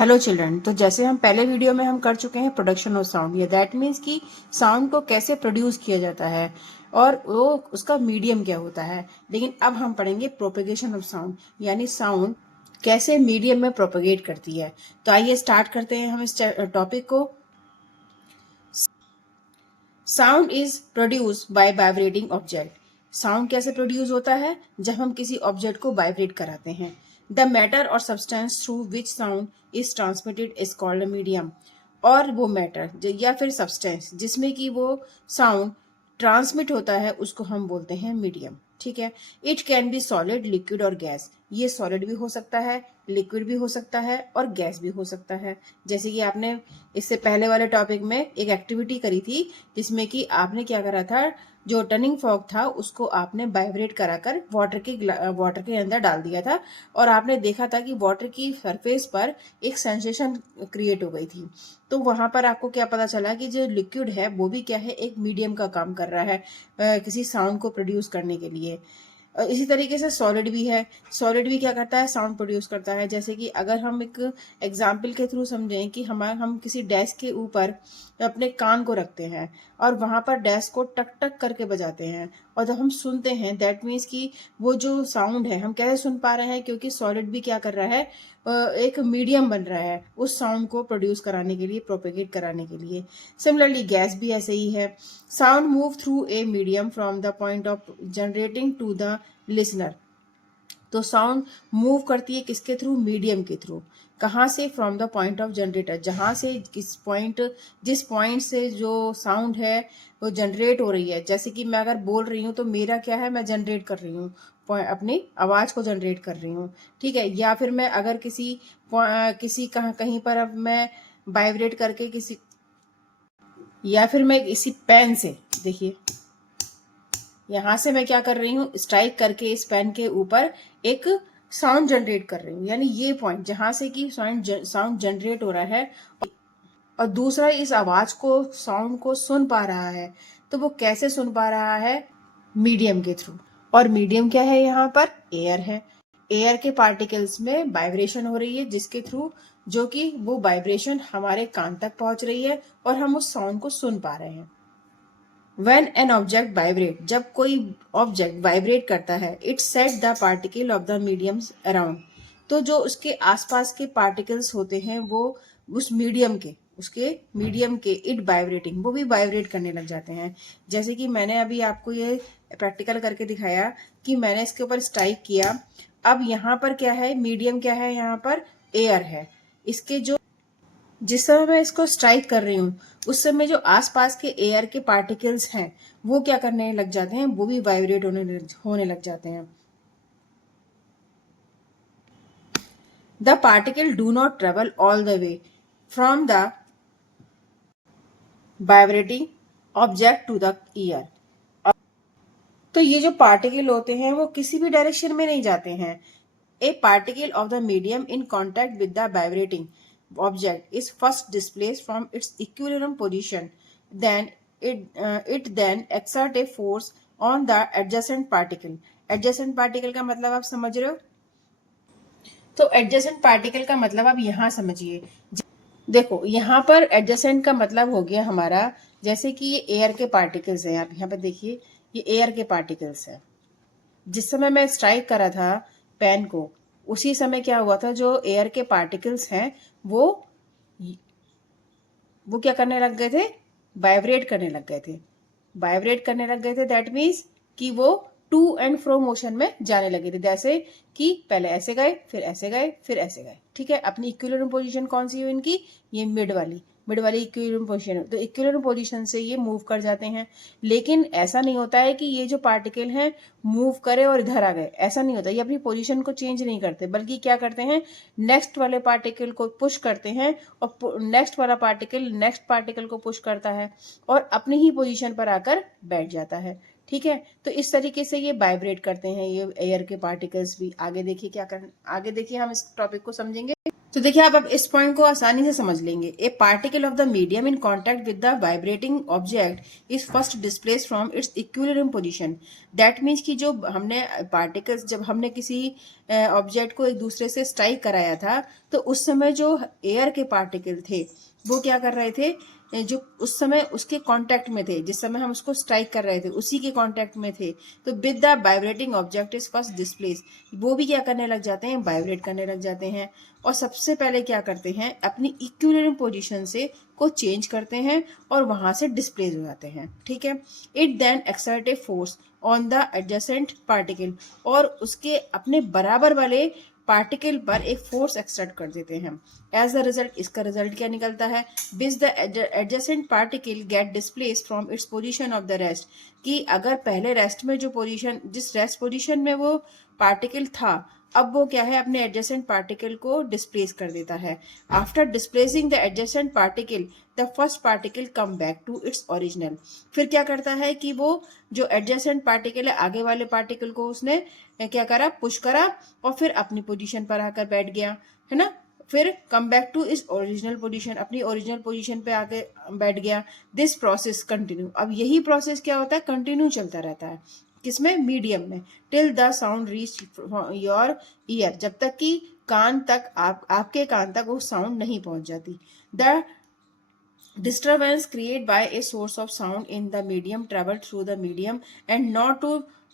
Hello children. तो जैसे हम पहले वीडियो में हम कर चुके हैं प्रोडक्शन ऑफ साउंड, या दैट मीन्स कि साउंड को कैसे प्रोड्यूस किया जाता है और वो उसका मीडियम क्या होता है। लेकिन अब हम पढ़ेंगे प्रोपेगेशन ऑफ साउंड, यानी साउंड कैसे मीडियम में प्रोपेगेट करती है। तो आइए स्टार्ट करते हैं हम इस टॉपिक को। Sound is produce by vibrating object. Sound कैसे प्रोड्यूस होता है? जब हम किसी ऑब्जेक्ट को वाइब्रेट कराते हैं। द मैटर और substance through which sound is transmitted is called medium. और वो मैटर या फिर सब्सटेंस जिसमें कि वो साउंड ट्रांसमिट होता है उसको हम बोलते हैं मीडियम। ठीक है। It can be solid, liquid और गैस। ये सॉलिड भी हो सकता है, लिक्विड भी हो सकता है और गैस भी हो सकता है। जैसे कि आपने इससे पहले वाले टॉपिक में एक एक्टिविटी करी थी जिसमें कि आपने क्या करा था, जो टर्निंग फॉग था उसको आपने वाइब्रेट कराकर वाटर के अंदर डाल दिया था और आपने देखा था कि वाटर की सरफेस पर एक सेंसेशन क्रिएट हो गई थी। तो वहां पर आपको क्या पता चला कि जो लिक्विड है वो भी क्या है, एक मीडियम का काम कर रहा है किसी साउंड को प्रोड्यूस करने के लिए। इसी तरीके से सॉलिड भी है। सॉलिड भी क्या करता है, साउंड प्रोड्यूस करता है। जैसे कि अगर हम एक एग्जाम्पल के थ्रू समझें कि हम किसी डेस्क के ऊपर अपने कान को रखते हैं और वहां पर डेस्क को टक टक करके बजाते हैं, और जब हम सुनते हैं दैट मीन्स कि वो जो साउंड है हम कैसे सुन पा रहे हैं, क्योंकि सॉलिड भी क्या कर रहा है, एक मीडियम बन रहा है उस साउंड को प्रोड्यूस कराने के लिए, प्रोपेगेट कराने के लिए। सिमिलरली गैस भी ऐसे ही है। Sound move through a medium from the point of generating to the listener. तो साउंड मूव करती है किसके थ्रू? मीडियम के थ्रू। कहाँ से? From the point of generator, जहाँ से जिस पॉइंट से जो साउंड है वो जनरेट हो रही है। जैसे कि मैं अगर बोल रही हूँ तो मेरा क्या है, मैं जनरेट कर रही हूँ, अपनी आवाज को जनरेट कर रही हूँ। ठीक है। या फिर मैं अगर किसी कहीं पर अब मैं वाइब्रेट करके या फिर मैं इसी पेन से, देखिए यहां से मैं क्या कर रही हूँ, स्ट्राइक करके इस पेन के ऊपर एक साउंड जनरेट कर रही हूँ। यानी ये पॉइंट जहां से कि साउंड जनरेट हो रहा है और दूसरा इस आवाज को, साउंड को सुन पा रहा है। तो वो कैसे सुन पा रहा है? मीडियम के थ्रू। और मीडियम क्या है? यहाँ पर एयर है। एयर के पार्टिकल्स में वाइब्रेशन हो रही है जिसके थ्रू, जो कि वो वाइब्रेशन हमारे कान तक पहुंच रही है और हम उस साउंड को सुन पा रहे हैं। When an object vibrate, जब कोई ऑब्जेक्ट वाइब्रेट करता है, it set the particle of the mediums around. तो जो उसके आसपास के पार्टिकल्स होते हैं वो उसके मीडियम के इट वाइब्रेटिंग, वो भी वाइब्रेट करने लग जाते हैं। जैसे कि मैंने अभी आपको ये प्रैक्टिकल करके दिखाया कि मैंने इसके ऊपर स्ट्राइक किया। अब यहाँ पर क्या है, मीडियम क्या है, यहाँ पर एयर है। इसके जो जिस समय मैं इसको स्ट्राइक कर रही हूँ उस समय जो आसपास के एयर के पार्टिकल्स हैं वो क्या करने लग जाते हैं, वो भी वाइब्रेट होने लग जाते हैं। The particle do not travel all the way from the vibrating object to the ear. तो ये जो पार्टिकल होते हैं वो किसी भी डायरेक्शन में नहीं जाते हैं। ए particle of the medium in contact with the vibrating object is first displaced from its equilibrium position, then it then exert a force on the adjacent particle. adjacent particle का मतलब आप समझ रहे हो? तो adjacent particle का मतलब आप यहां समझिए। देखो यहाँ पर adjacent का मतलब हो गया हमारा, जैसे कि ये एयर के पार्टिकल्स हैं। आप यहाँ पर देखिए, ये एयर के पार्टिकल्स हैं। जिस समय मैं स्ट्राइक करा था पेन को, उसी समय क्या हुआ था, जो एयर के पार्टिकल्स हैं वो क्या करने लग गए थे, वाइब्रेट करने लग गए थे। वाइब्रेट करने लग गए थे दैट मीन्स कि वो टू एंड फ्रो मोशन में जाने लगे थे। जैसे कि पहले ऐसे गए, फिर ऐसे गए, फिर ऐसे गए। ठीक है। अपनी इक्विलिब्रियम पोजीशन कौन सी है इनकी? ये मिड वाली इक्विलिब्रियम पोजीशन है। तो इक्विलिब्रियम पोजीशन से ये मूव कर जाते हैं। लेकिन ऐसा नहीं होता है कि ये जो पार्टिकल हैं मूव करे और इधर आ गए, ऐसा नहीं होता। ये अपनी पोजीशन को चेंज नहीं करते, बल्कि क्या करते हैं, नेक्स्ट वाले पार्टिकल को पुश करते हैं और नेक्स्ट वाला पार्टिकल नेक्स्ट पार्टिकल को पुश करता है और अपनी ही पोजीशन पर आकर बैठ जाता है। ठीक है। तो इस तरीके से ये वाइब्रेट करते हैं, ये एयर के पार्टिकल्स भी। आगे देखिए हम इस टॉपिक को समझेंगे। तो देखिए आप अब इस पॉइंट को आसानी से समझ लेंगे। ए particle of the medium in contact with the vibrating object is first displace from its equilibrium position. That means कि जो हमने पार्टिकल्स, जब हमने किसी ऑब्जेक्ट को एक दूसरे से स्ट्राइक कराया था तो उस समय जो एयर के पार्टिकल थे वो क्या कर रहे थे, जो उस समय उसके कांटेक्ट में थे, जिस समय हम उसको स्ट्राइक कर रहे थे उसी के कांटेक्ट में थे, तो with the vibrating object is first displace, वो भी क्या करने लग जाते हैं, वाइब्रेट करने लग जाते हैं। और सबसे पहले क्या करते हैं, अपनी इक्विलिब्रियम पोजीशन से को चेंज करते हैं और वहां से डिस्प्लेस हो जाते हैं। ठीक है, it then exert a force on the adjacent particle, और उसके अपने बराबर वाले पार्टिकल पर एक फोर्स एक्सर्ट कर देते हैं। एज द रिजल्ट, इसका रिजल्ट क्या निकलता है, which the adjacent particle gate displace from its position of the rest, कि अगर पहले रेस्ट में जो पोजीशन, जिस रेस्ट पोजीशन में वो पार्टिकल था, अब वो क्या है, अपने एडजेसेंट पार्टिकल को डिस्प्लेस कर देता है। After displacing the adjacent particle, the first particle come back to its original, फिर क्या करता है कि वो जो एडजेसेंट पार्टिकल है, आगे वाले पार्टिकल को उसने क्या करा, पुश करा, और फिर अपनी पोजीशन पर आकर बैठ गया, है ना, फिर कम बैक टू इस ओरिजिनल पोजीशन, अपनी ओरिजिनल पोजीशन पे आके बैठ गया। दिस प्रोसेस कंटिन्यू, अब यही प्रोसेस क्या होता है, कंटिन्यू चलता रहता है, किसमें, मीडियम में, till the sound reach your year, जब तक कि कान तक, आपके कान तक वो साउंड नहीं पहुंच जाती। The disturbance created by a source of sound in the medium travel through the medium and not to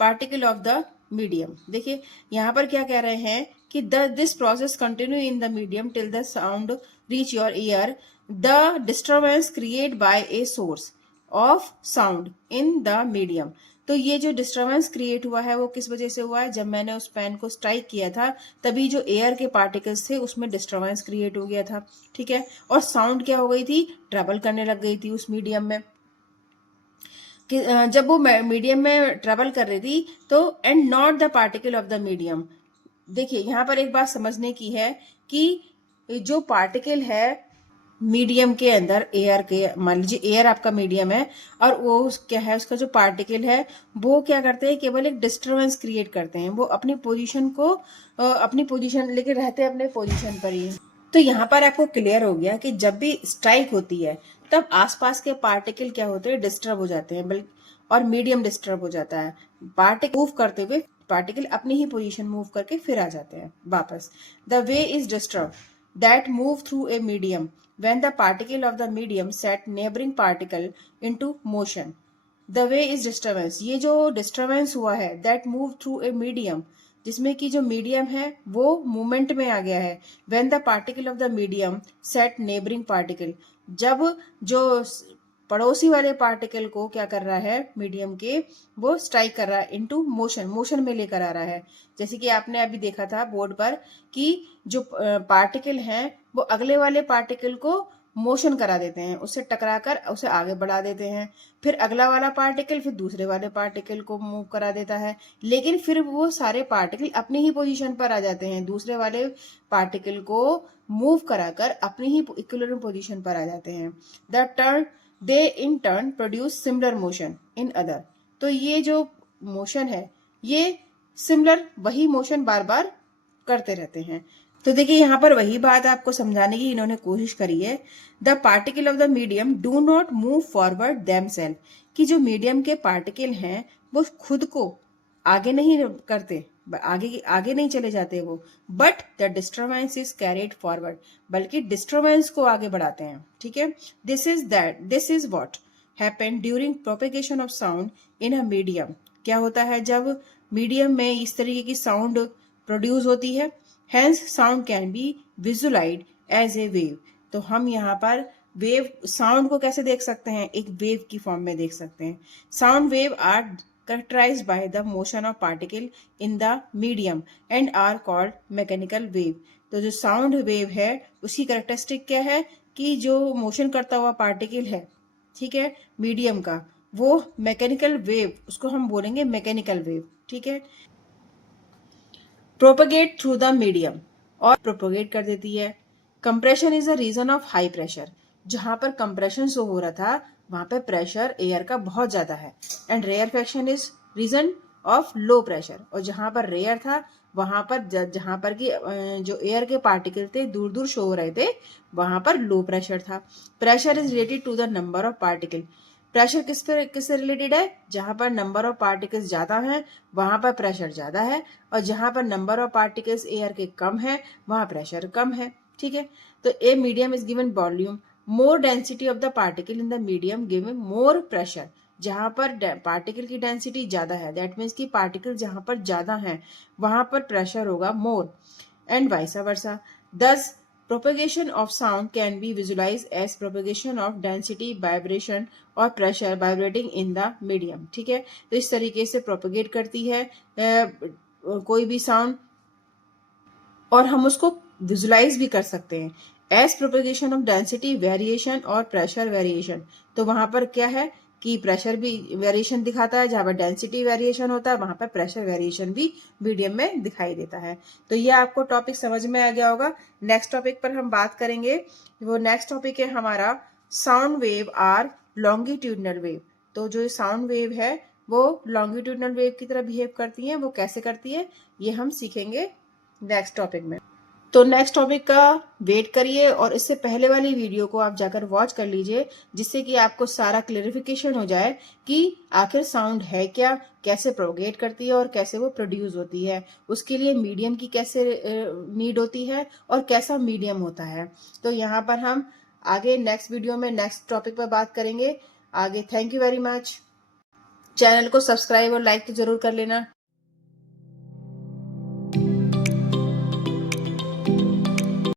particle of the medium। देखिए यहाँ पर क्या कह रहे हैं कि this process continue in the medium till the sound reach your ear, the disturbance created by a source of sound in the medium। तो ये जो डिस्टरबेंस क्रिएट हुआ है वो किस वजह से हुआ है, जब मैंने उस पेन को स्ट्राइक किया था तभी जो एयर के पार्टिकल्स थे उसमें डिस्टरबेंस क्रिएट हो गया था। ठीक है, और साउंड क्या हो गई थी, ट्रेवल करने लग गई थी उस मीडियम में, कि जब वो मीडियम में ट्रेवल कर रही थी, तो and not the particle of the medium. देखिए यहाँ पर एक बात समझने की है कि जो पार्टिकल है मीडियम के अंदर, एयर के, मान लीजिए एयर आपका मीडियम है, और वो क्या है, उसका जो पार्टिकल है वो क्या करते हैं, केवल एक डिस्टरबेंस क्रिएट करते हैं, वो अपनी पोजीशन को, अपनी पोजीशन लेके रहते हैं अपने पोजीशन पर ही। तो यहाँ पर आपको क्लियर हो गया कि जब भी स्ट्राइक होती है तब आसपास के पार्टिकल क्या होते हैं, डिस्टर्ब हो जाते हैं, बल्कि और मीडियम डिस्टर्ब हो जाता है। पार्टिकल मूव करते हुए पार्टिकल अपनी ही पोजीशन मूव करके फिर आ जाते हैं वापस। The way is disturb that move through a medium when the particle of the medium set neighboring particle into motion। The way is disturbance, ये जो disturbance हुआ है, that move through a medium, जिसमें कि जो मीडियम है वो movement में आ गया है, when the particle of the medium set neighboring particle, जब जो पड़ोसी वाले पार्टिकल को क्या कर रहा है, मीडियम के, वो स्ट्राइक कर रहा है इनटू मोशन, मोशन में लेकर आ रहा है। जैसे कि आपने अभी देखा था बोर्ड पर कि जो पार्टिकल हैं वो अगले वाले पार्टिकल को मोशन करा देते हैं, उससे टकराकर उसे आगे बढ़ा देते हैं, फिर अगला वाला पार्टिकल फिर दूसरे वाले पार्टिकल को मूव करा देता है, लेकिन फिर वो सारे पार्टिकल अपनी ही पोजीशन पर आ जाते हैं, दूसरे वाले पार्टिकल को मूव कराकर अपनी ही इक्विलिब्रियम पोजीशन पर आ जाते हैं। The turn they in turn produce similar motion in other. तो ये जो मोशन है ये सिमिलर, वही मोशन बार बार करते रहते हैं। तो देखिए यहाँ पर वही बात आपको समझाने की इन्होंने कोशिश करी है। The particle of the medium do not move forward themself, कि जो मीडियम के पार्टिकल हैं वो खुद को आगे नहीं करते, आगे नहीं चले जाते वो, but the disturbance is carried forward, बल्कि डिस्टर्बेंस को आगे बढ़ाते हैं। ठीक है, this is what happened during propagation of sound in a medium. क्या होता है जब मीडियम में इस तरीके की साउंड प्रोड्यूस होती है, hence sound can be visualised as a wave. तो हम यहाँ पर वेव, साउंड को कैसे देख सकते हैं, एक वेव की फॉर्म में देख सकते हैं। Sound wave are characterized by the motion of particle in the medium and are called mechanical wave। तो जो साउंड वेव है उसकी कैरेक्टरिस्टिक क्या है कि जो मोशन करता हुआ पार्टिकल है, ठीक है, मीडियम का, वो मैकेनिकल वेव, उसको हम बोलेंगे मैकेनिकल वेव। ठीक है, प्रोपगेट थ्रू द मीडियम, और प्रोपगेट कर देती है। Compression is a region of high pressure, जहां पर कंप्रेशन शो हो रहा था वहां पे प्रेशर एयर का बहुत ज्यादा है। And rarefaction is region of low pressure, और जहां पर रेयर था वहां पर, जहां पर कि जो एयर के पार्टिकल थे दूर दूर शो हो रहे थे, वहां पर लो प्रेशर था। Pressure is related to the number of particle, pressure किससे रिलेटेड है, जहां पर नंबर ऑफ पार्टिकल्स ज्यादा हैं वहां पर प्रेशर ज्यादा है, और जहां पर नंबर ऑफ पार्टिकल्स एयर के कम है वहां प्रेशर कम है। ठीक है। तो a medium is given volume, more density of the particle in the medium given more pressure. जहां पर पार्टिकल की डेंसिटी ज्यादा है, दैट मीन्स कि पार्टिकल जहां पर ज्यादा है वहां पर प्रेशर होगा मोर, एंड वाइस वर्सा। दस propagation of sound can be visualized as propagation of density, vibration और pressure vibrating in the medium। ठीक है, तो इस तरीके से प्रोपेगेट करती है कोई भी साउंड, और हम उसको विजुलाइज भी कर सकते हैं as propagation of density variation और प्रेशर वेरिएशन। तो वहां पर क्या है कि प्रेशर भी वेरिएशन दिखाता है, जहां पर डेंसिटी वेरिएशन होता है वहां पर प्रेशर वेरिएशन भी मीडियम में दिखाई देता है। तो ये आपको टॉपिक समझ में आ गया होगा। नेक्स्ट टॉपिक पर हम बात करेंगे, वो नेक्स्ट टॉपिक है हमारा sound wave are longitudinal wave. तो जो साउंड वेव है वो लॉन्गिट्यूडनल वेव की तरह बिहेव करती है, वो कैसे करती है ये हम सीखेंगे नेक्स्ट टॉपिक में। तो नेक्स्ट टॉपिक का वेट करिए और इससे पहले वाली वीडियो को आप जाकर वॉच कर लीजिए, जिससे कि आपको सारा क्लेरिफिकेशन हो जाए कि आखिर साउंड है क्या, कैसे प्रोगेट करती है और कैसे वो प्रोड्यूस होती है, उसके लिए मीडियम की कैसे नीड होती है और कैसा मीडियम होता है। तो यहाँ पर हम आगे नेक्स्ट वीडियो में नेक्स्ट टॉपिक पर बात करेंगे आगे। Thank you very much. Channel को सब्सक्राइब और लाइक तो जरूर कर लेना।